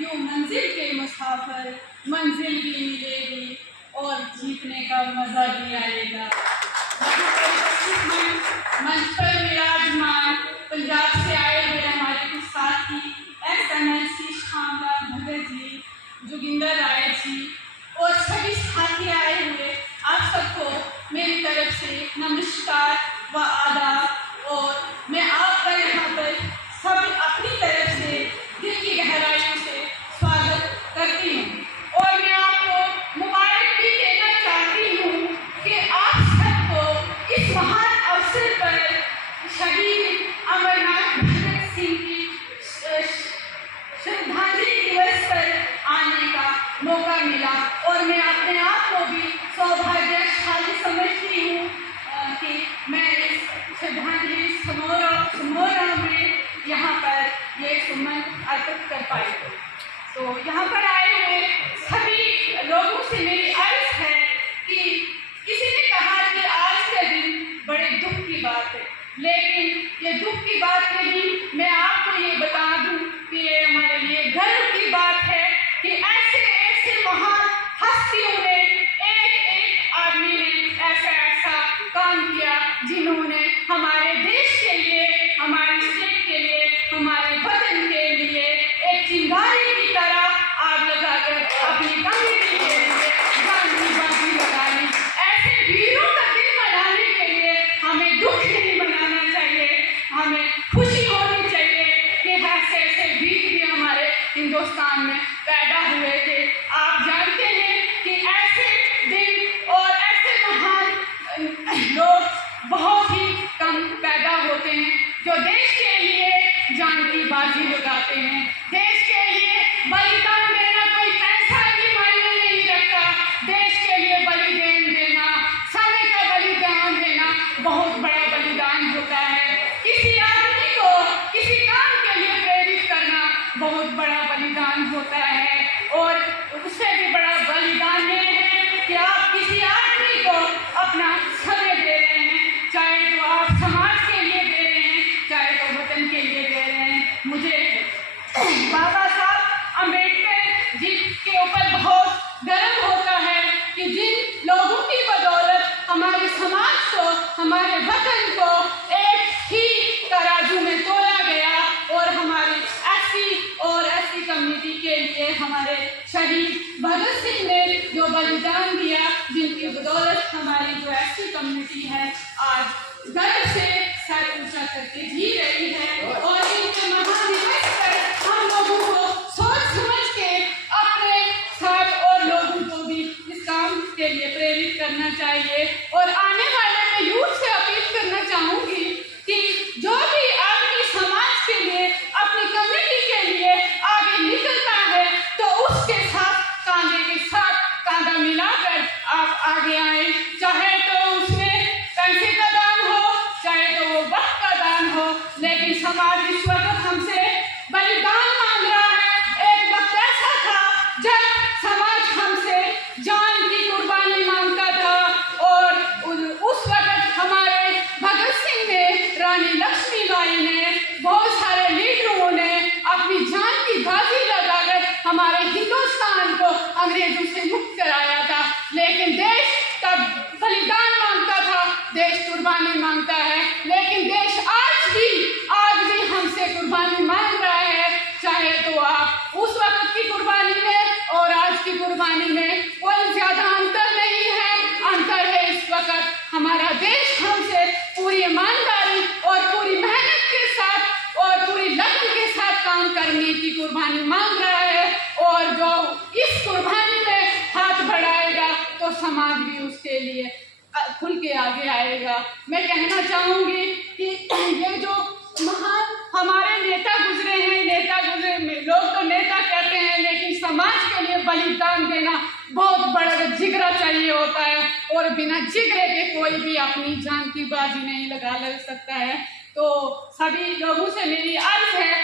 यूं मंजिल के मुसाफिर मंजिल भी मिलेगी और जीतने का मजा भी आएगा। मंच पर विराजमान पंजाब से आए हुए हमारे कुछ साथी SMLC श्यामला भगत जी, जोगिंदर राय जी और सभी साथी आए हुए, आप सबको मेरी तरफ से नमस्कार व आदाब। और मैं आपका यहाँ पर सब अपनी तरफ से दिल की गहराइयों से स्वागत करती हूँ और मैं आपको मुबारक भी देना चाहती हूँ कि आप सबको इस महान अवसर पर शहीद अमरनाथ भगत सिंह की श्रद्धांजलि दिवस पर आने का मौका मिला और मैं अपने आप को भी सौभाग्यशाली समझती हूँ कि मैं इस श्रद्धांजलि समारोह में यहाँ पर ये सुमन अर्पित कर पाई। तो यहाँ पर आए हुए सभी लोगों से मेरी अर्ज है कि किसी ने कहा कि आज का दिन बड़े दुख की बात है, लेकिन ये दुख की बात नहीं, मैं आपको ये बता दूं कि ये हमारे लिए गर्व की बात है कि ऐसे ऐसे महान हस्तियों ने, एक आदमी ने ऐसा काम किया जिन्होंने हमारे देश के लिए, हमारे स्टेट के लिए, हमारे वतन के लिए एक चिंगारी की तरह आग लगाकर अपनी कम्युनिटी के लिए जान की बाजी लगाई। ऐसे वीरों का दिन मनाने के लिए हमें दुख नहीं मनाना चाहिए, हमें खुशी होनी चाहिए कि ऐसे ऐसे वीर भी हमारे हिंदुस्तान में पैदा हुए थे। आप जानते हैं कि ऐसे दिन और ऐसे महान लोग बहुत ही कम पैदा होते हैं जो देश के लिए जान की बाजी लगाते हैं। देश के लिए बलिदान देना कोई पैसा ही मायने नहीं रखता, देश के लिए बलिदान देना, समय का बलिदान देना बहुत बड़ा बलिदान होता है। किसी आदमी को किसी काम के लिए प्रेरित करना बहुत बड़ा बलिदान होता है और उससे भी बड़ा बलिदान ये है कि आप किसी आदमी को अपना समय दे रहे हैं, चाहे तो आप समाज के लिए दे रहे हैं, चाहे तो वतन के लिए दे रहे हैं। मुझे बाबा साहब अम्बेडकर जी के ऊपर बहुत गर्व होता है कि जिन लोगों की बदौलत हमारे समाज को, हमारे वतन को एक ही तराजू में तोला गया और हमारे SC कम्युनिटी के लिए हमारे शहीद भगत सिंह ने जो बलिदान दिया, जिनकी बदौलत हमारी जो SC कम्युनिटी है आज गर्व से सर ऊंचा करके जी रही है। और इनके महान दिवस पर हम लोगों को सोच समझ के अपने साथ और लोगों को भी इस काम के लिए प्रेरित करना चाहिए। और आने वाले मैं यूथ से अपील करना चाहूँगी कि जो भी आदमी समाज के लिए, अपनी कम्युनिटी के लिए आगे निकलता है तो उसके साथ कांधे के साथ कांधा मिलाकर आप आगे आए, चाहे तो उसमें पैसे का दान हो, चाहे तो वो वक्त का दान हो, लेकिन समाज इस वक्त हमसे बलिदान मांग रहा है। एक वक्त ऐसा था जब समाज हमसे जान की कुर्बानी मांगता था और उस वक्त हमारे भगत सिंह ने, रानी लक्ष्मीबाई ने, बहुत सारे लीडरों ने अपनी जान की बाजी लगाकर हमारे हिंदुस्तान को अंग्रेजों से मुक्त कराया था। लेकिन देश तब बलिदान मांगता था, देश कुर्बानी मांगता है, लेकिन देश आज भी हमसे कुर्बानी मांग रहा है। चाहे तो आप उस वक्त की कुर्बानी में और आज की कुर्बानी में कोई ज्यादा अंतर नहीं है। अंतर है इस वक्त हमारा देश हमसे पूरी ईमानदारी और पूरी मेहनत के साथ और पूरी लगन के साथ काम करने की कुर्बानी मांग रहा है। और जो इस कुर्बानी में हाथ बढ़ाएगा तो समाज भी उसके लिए खुल के आगे आएगा। मैं कहना चाहूँगी कि ये जो महान हमारे नेता गुजरे हैं, लोग तो नेता कहते हैं, लेकिन समाज के लिए बलिदान देना बहुत बड़ा जिगरा चाहिए होता है और बिना जिगरे के कोई भी अपनी जान की बाजी नहीं लगा सकता है। तो सभी लोगों से मेरी अर्ज है,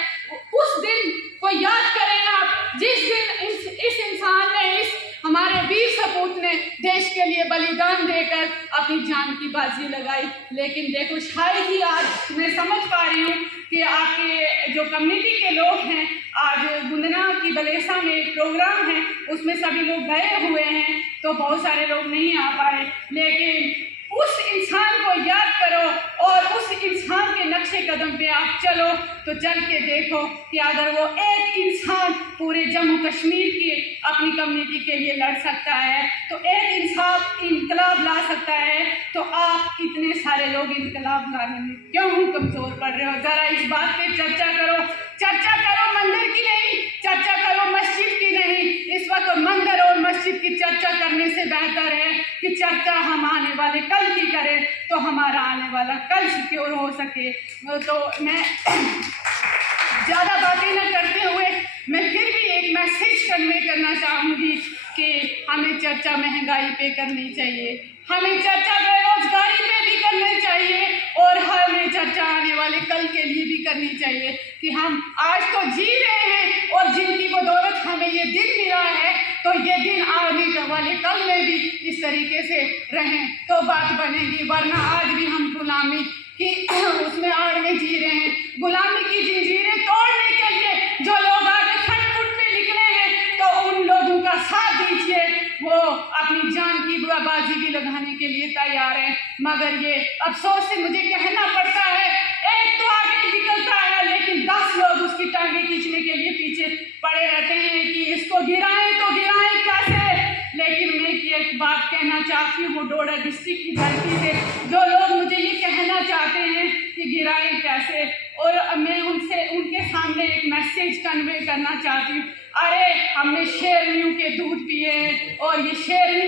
उस दिन को याद करें आप जिस दिन इस इंसान ने, इस हमारे वीर सपूत ने देश के लिए बलिदान देकर अपनी जान की बाजी लगाई। लेकिन देखो शायद ही आज मैं समझ पा रही हूँ कि आपके जो कम्युनिटी के लोग हैं, आज गुंदना की बलेसा में एक प्रोग्राम है, उसमें सभी लोग गए हुए हैं, तो बहुत सारे लोग नहीं आ पाए, लेकिन उस इंसान को याद करो और उस इंसान के नक्शे कदम पे आप चलो, तो चल के देखो कि अगर वो एक इंसान पूरे जम्मू कश्मीर की अपनी कम्युनिटी के लिए लड़ सकता है, तो एक इंसान इनकलाब ला सकता है, तो आप इतने सारे लोग इनकलाब लाने में क्यों कमज़ोर पड़ रहे हो? ज़रा इस बात पे चर्चा करो। चर्चा करो मंदिर की नहीं, चर्चा करो मस्जिद की नहीं। इस वक्त मंदिर और मस्जिद की चर्चा करने से बेहतर है कि चर्चा हम आने वाले कल की करें, तो हमारा आने वाला कल सिक्योर हो सके। तो मैं ज़्यादा बातें न करते हुए मैं फिर भी एक मैसेज कन्वे करना चाहूँगी कि हमें चर्चा महंगाई पे करनी चाहिए, हमें चर्चा बेरोजगारी पे भी करनी चाहिए, और हमें चर्चा आने वाले कल के लिए भी करनी चाहिए कि हम आज तो जी रहे हैं और जिनकी बदौलत हमें ये दिन मिला है, तो ये दिन आने वाले कल में भी इस तरीके से रहें तो बात बनेगी। वरना आज भी हम गुलामी की उसमें आड़ में जी रहे हैं। गुलामी की जंजीरें तोड़ने के लिए जो लोग आगे फ्रंट फुट पे निकले हैं, तो उन लोगों का साथ दीजिए, वो अपनी जान की बाजी भी लगाने के लिए तैयार है। मगर ये अफसोस से मुझे कहना पड़ता है, एक तो आगे निकलता है लेकिन 10 लोग उसकी टांगे खींचने के लिए पीछे पड़े रहते हैं कि इसको गिराएं तो गिराएं कैसे। लेकिन मैं एक बात कहना चाहती हूँ डोडा डिस्ट्रिक्ट की धरती से, जो लोग मुझे ये कहना चाहते हैं कि गिराएं कैसे, और मैं उनके सामने एक मैसेज कन्वे करना चाहती हूँ। अरे हमने शेरनियों के दूध पिए हैं, और ये शेरनी